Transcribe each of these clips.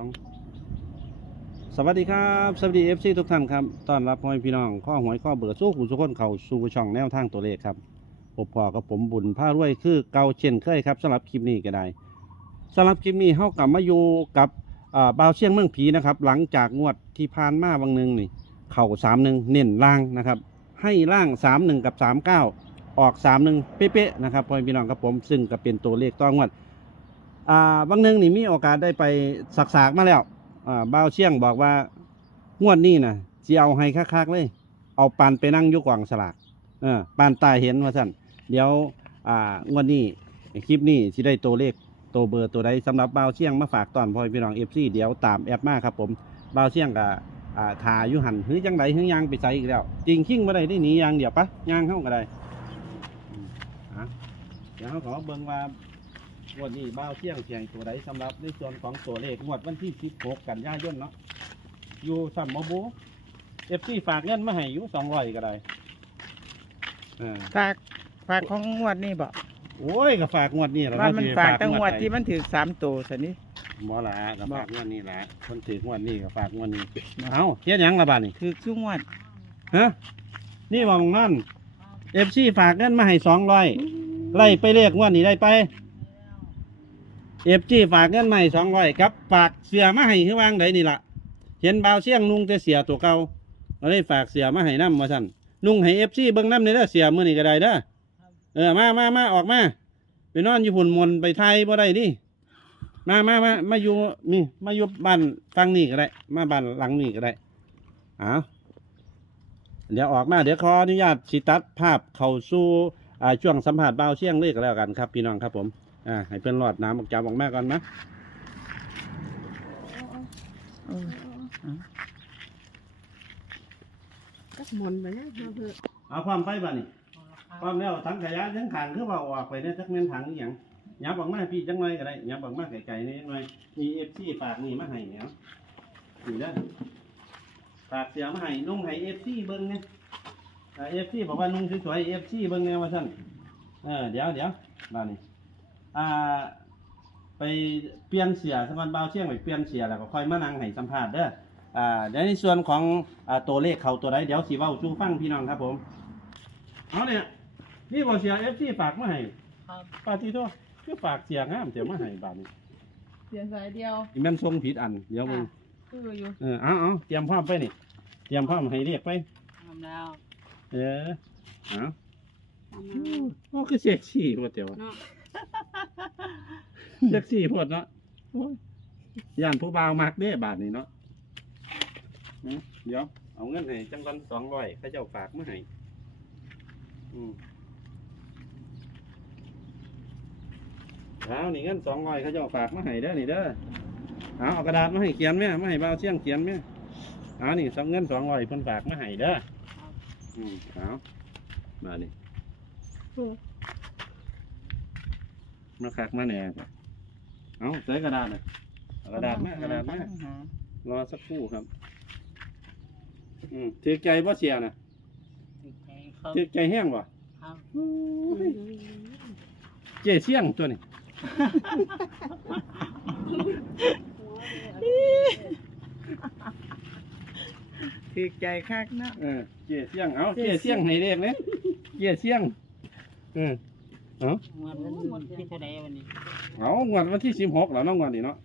องสวัสดีครับสวัสดีเอฟซีทุกท่านครับต้อนรับพ่อพี่น้องข้อหวยข้อเบื่อสู้คุณสุขคนเขาสู่ช่องแนวทางตัวเลขครับผมพอกับผมบุญผ้ารวยคือเกาเช่นเคยครับสำหรับคลิปนี้ก็ได้สำหรับคลิปนี้เข้ากลับมาอยู่กับอ่าบ่าวเชียงเมืองผีนะครับหลังจากงวดที่ผ่านมาบางหนึ่งนี่เข่าสามหนึ่งเน้นล่างนะครับให้ล่างสามหนึ่งกับสามเก้าออกสามหนึ่งเป๊ะๆนะครับพ่อพี่น้องครับผมซึ่งก็เป็นตัวเลขต้องงวด อ่าบางนึ่งนี่มีโอกาสได้ไปสักสากมาแล้วอ่าบ่าวเชียงบอกว่างวดนี้นะสิเอาให้คักๆเลย เอาปานไปนั่งยุกวางสลากเออปานตายเห็นว่าสั่นเดี๋ยวอ่างวดนี้คลิปนี้สิได้ตัวเลขตัวเบอร์ตัวใดสำหรับบ่าวเชียงมาฝากตอนพ่อพี่น้องเอฟซีเดี๋ยวตามแอปมาครับผมบ่าวเชียงกับอ่าทายู่หันหรือจังไดหรือยางไปใส่อีกแล้ว จริงขิ้งมาได้ได้หนียางเดี๋ยวปะยางเข้าก็ได้อืมอะเดี๋ยวเขาขอเบิ่งว่า งวดนี้บ้าวเที่ยงเทียงตัวใดสำหรับในส่วนของตัวเลขงวดวันที่ 16 กันยายนเนาะอยู่สัมมบูเอฟซีฝากเงินมาให้อยู่200ก็ได้เอ่าฝากฝากของงวดนี่บอกโอ้ยก็ฝากงวดนี้แหละว่ามันสิฝากตั้งงวดใที่มันถือสามตัวสันนี้บ่ละก็บ่ฝากงวดนี้แหละคนถืองวดนี้ก็ฝากงวดนี้เอ้าเฮ็ดหยังละบาดนี่ถือทุกงวดฮะนี่มองนั่นเอฟซีฝากเงินมาให้200ไล่ไปเลขงวดนี้ได้ไป เอฟจีฝากเงินใหมาให้200ครับฝากเสียมาให้คือวางไดนี่ล่ะเห็นบ่าวเสียงนุ่งแต่เสียตัวเก่าเราได้ฝากเสียมาให้น้ำมาสั่นนุ่งให้เอฟซีเบิ้งน้ำในเด้อเสียมื่อนี้ก็ได้เด้อเออมามามาออกมาไปนอนอยู่พุ่นมนไปไทยบ่ได้ดิมามามามาอยู่นี่มาอยู่บ้านฟังนี่ก็ได้ มาบ้านหลังนี่ก็ได้อ้าวเดี๋ยวออกมาเดี๋ยวขออนุญาตสิตัดภาพเข้าสู่อ่าช่วงสัมผัสบ่าวเสียงเลยก็แล้วกันครับพี่น้องครับผม อ่าให้เพื่อนรอดน้ำออกจากออกมาก่อนนะเออก็หมนไปนะมาเถอะเอาความไปบ้านี่ความแล้วถังขยะยังขังคือว่าออกไปเนี่ยจักแม่นถังอีหยังยับออกมาพี่จังหน่อยก็ได้ยับออกมาไกลๆนี่จังหน่อยมีเอฟซีฝากนี่มาให้เนี่ยนี่ได้อฝากเสียมาให้นุ่งให้เอฟซีเบิ้งเนี่ยเอฟซีบอกว่านุ่งสวยๆเอฟซีเบิ้งเนี่ยว่าสั่นเออเดี๋ยวเดี๋ยวบ้านนี้ อ่า ไปเปลี่ยนเสียสมันเบาเชี่ยงไปเปลี่ยนเสียแล้วก็ค่อยมานั่งให้สัมภาษณ์เด้ออ่าเดี๋ยวในส่วนของอ่าตัวเลขเขาตัวใดเดี๋ยวสีเว้าจูฟังพี่น้องครับผมเอาเนี่ยนี่บอเสียเอฟซีฝากมาให้ปาติโตคือฝากเสียงามเดี๋ยวมาให้บาทนี้เสียสายเดียวอีแม่นทรงผิดอันเดี๋ยวมึง คืออยู่เออเอาเอาเตรียมพร้อมไปนี่ เตรียมพร้อมให้เรียกไป ทำแล้วเออเอาโอ้คือเซ็กซี่พวดเดียวเนาะ เซ็กซี่พวดเนาะโอ้ยย่านผู้บ่าวมักเด้บาทนี้เนาะอืมเดี๋ยวเอาเงินให้จังกันสองร้อยเขาเจ้าฝากมาให้อืมเอานี่เงินสองร้อยเขาเจ้าฝากมาให้เด้อนี่เด้อเอาเอากระดาษมาให้เขียนไหมมาให้บ่าวเชี่ยงเขียนไหมเอานี่สองเงินสองร้อยเพิ่นฝากมาให้เด้ออืมเอามานี่มาคักมาแหน่ เอาใส่กระดาษน่ะเอากระดาษมากระดาษมารอสักครู่ครับ อืมถือใจบ่เสียนะถือใจแห้งบ่เจ๊เสี่ยงตัวนี้ถือใจคักเนาะเออเจ๊เสี่ยงเอาเจ๊เสี่ยงให้เรียกเลยเจ๊เสี่ยงเออ เอาหมดที่เท่าไรวันนี้เอางวดวันที่สิบหกแล้วเน้องงวดนี้เนาะ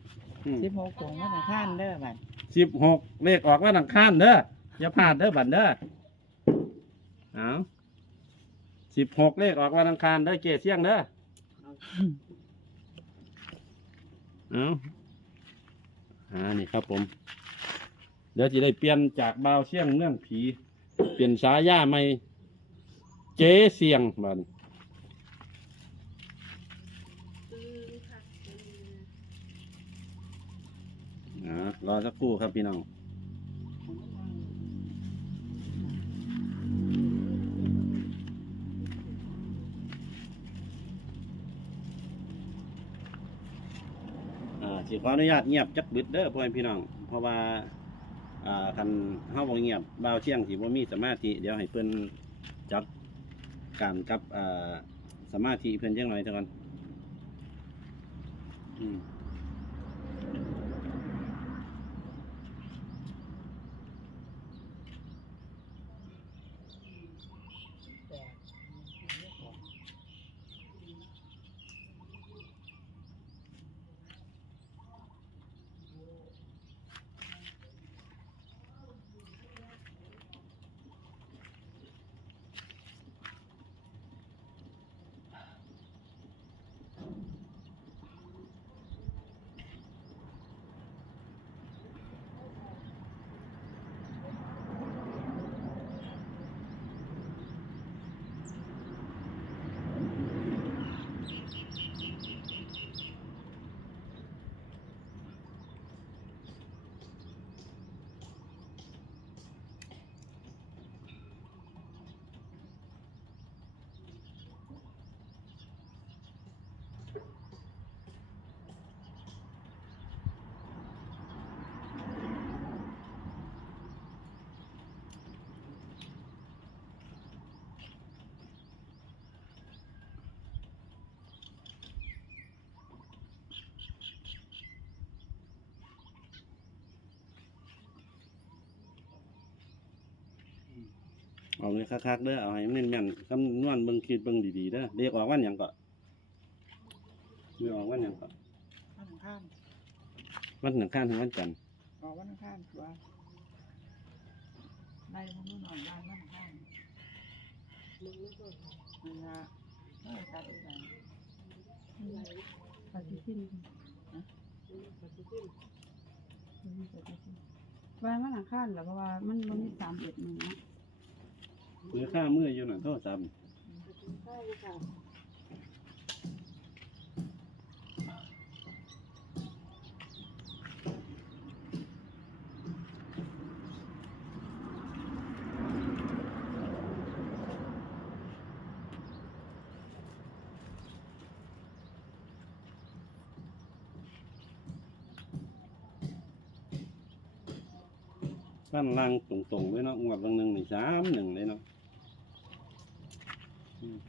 สิบหกของวันอังคารเด้อบัดสิบหกเลขออกวันอังคารเด้ออย่าพลาดเด้อบัดเด้อเอาสิบหกเลขออกวันอังคารเด้อเจ๊เสี่ยงเด้อเอาอ่านี่ครับผม เดี๋ยวจะได้เปลี่ยนจากบาวเสี่ยงเนื่องผี เปลี่ยนฉายาใหม่เจ๊เสียงบัดน รอสักครู่ครับพี่น้อง อ่าสิขออนุญาตเงียบจักบึดเด้อพ่อแม่พี่น้อง เพราะว่า อ่าคันเฮาบ่เงียบบ่าวเชียงสิบ่มีสมาธิเดี๋ยวให้เพิ่นจัดการกับอ่าสมาธิเพิ่นจังหน่อยเท่ากันอืม เอาเลยคักๆเด้อเอาให้มันแม่นๆคำนวณเบิ่งคิดเบิ่งดีๆเด้อเรียกออกวันหยังก็เรียกออกวันหยังก็วันอังคารวันหนึ่งข้านถึงวันจันทร์ออกวันอังคารตัวได้พวกนู้นหน่อยได้วันอังคารมันละเออตัดไปไหนปฏิทินวันวันอังคารเหรอเพราะว่ามันมันมีสามเอ็ดมือเนาะ เพื่อข้ามืออยู่หน่ะโทษซ้ำานล่างตรงๆไว้เนาะงวดบางหนึ่งนี่สามหนึ่งเลยเนาะอืม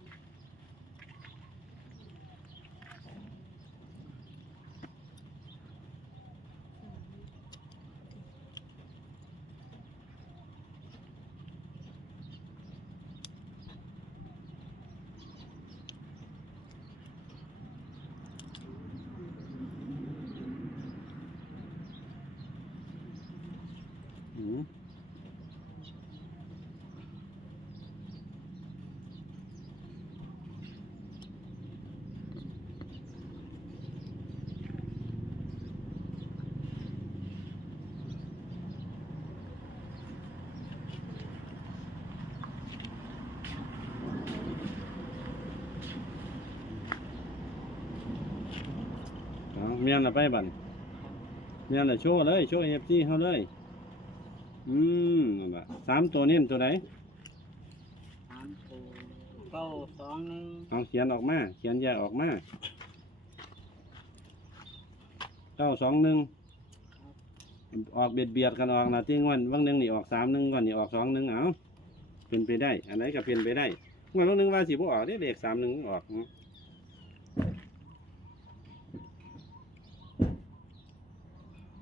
อืม นละไปบันเมียนละโชว์เลยโชว์เอฟซีเขาเลย อืมนั่นล่ะสามตัวนี้ตัวไหนสามตัวเก้าสองหนึ่งเอาเขียนออกมา เขียนแยกออกมาเก้าสองหนึ่งออกเบียดเบียดกันออกนะที่งวันวันหนึ่งนี่ออกสามหนึ่งวันนี่ออกสองหนึ่งเอาเป็นไปได้ อันไหนก็เป็นไปได้งวันวันหนึ่งว่าสิบออกได้เลขสามหนึ่งออก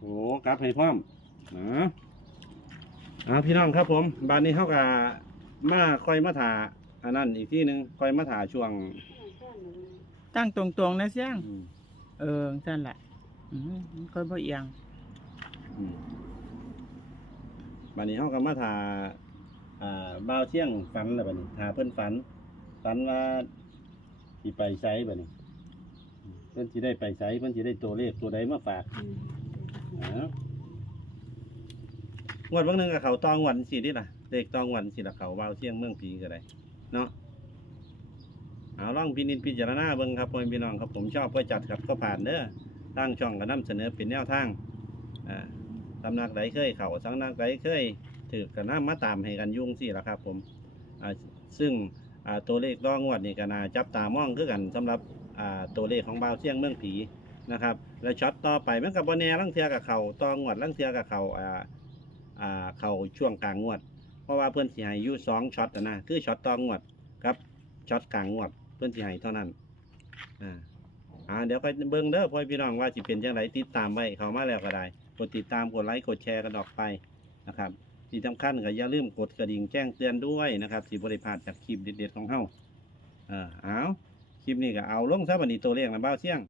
โอ้ก ลับให้พร้อมนะอ่าพี่น้องครับผมบานนี้เขากับมาคอยมาถาอันนั้นอีกที่หนึ่งคอยมาถาช่วงตั้งตรงๆนะเสี่ยง อืมเออนั่นแหละอืมมันค่อยบ่เอียง อืมบัดนี้เฮาก็มาทาอ่าบ่าวเที่ยงฝันแล้วบัดนี้ทาเพิ่นฝันฝันว่าสิไปไสบัดนี้อืมเพิ่นสิได้ไปไสเพิ่นสิได้ตัวเลขตัวใดมาฝากอ้าว งวดบางหนึงก็เขาตองหวันสินี่ล่ะเลขตองหวันสิละเขาบ่าวเที่ยงเมืองผีก็ได้เนาะเอาล่องพินิจพิจารณาเบิ่งครับพ่อแม่พี่น้องครับผมชอบก็จัดครับก็ผ่านเด้อตั้งช่องก็นำเสนอเป็นแนวทางอ่าสำนักใดเคยเขาสำนักใดเคยถือกันน้ามาตามให้กันยุ่งสิละครับ ผมอ่าซึ่งอ่าตัวเลขรองงวดนี่ก็น่าจับตามองคือกันสำหรับอ่าตัวเลขของบ่าวเสี่ยงเมืองผีนะครับ แล้วช็อตต่อไปมันกับบอแน่ลังเทียกับเขาตองวดลังเทียกับเขาอ่าอ่าเขาช่วงกลางงวด เพราะว่าเพื่อนสิให้อยู่สองช็อตนะคือช็อตตองวดกับช็อตกลางงวด เพื่อนสิให้เท่านั้นอ่าอ่าเดี๋ยวก็เบิ่งเด้อพ่อพี่น้องว่าสิเป็นจังไรติดตามไว้เขามาแล้วก็ได้กดติดตามกดไลค์กดแชร์กันออกไปนะครับที่สำคัญก็อย่าลืมกดกระดิ่งแจ้งเตือนด้วยนะครับสิบริพลาดจากคลิปเด็ดๆของเฮาเออเอาคลิปนี้ก็เอาลงซะบันนี้ตัวเลขนะบ้าเสี่ยง